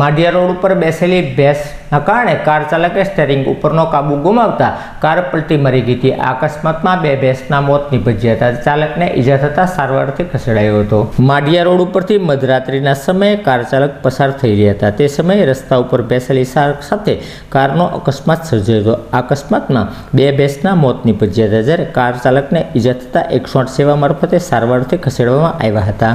Madhiya road ઉપર બેસેલી ભેંસના કારણે કાર ચાલકે સ્ટેરિંગ ઉપરનો કાબુ ગુમાવતા કાર પલટી મરી ગઈ હતી. આ અકસ્માતમાં બે ભેંસના મોત નીપજ્યા હતા. ચાલકને ઈજા થતા સારવારથી ખસેડાયો હતો. માઢિયા રોડ ઉપરથી મધરાત્રિના સમયે કાર ચાલક પસાર થઈ રહ્યા હતા. તે સમયે રસ્તા ઉપર બેસેલી સાથે કારનો અકસ્માત સર્જાયો હતો. આ અકસ્માતમાં બે ભેંસના મોત નીપજ્યા હતા, જ્યારે કાર ચાલકને ઈજા થતા આઠ સેવા મારફતે સારવારથી ખસેડવામાં આવ્યા હતા.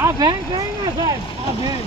આ ભેંસ કઈ ના સાહેબ આ ભેંસ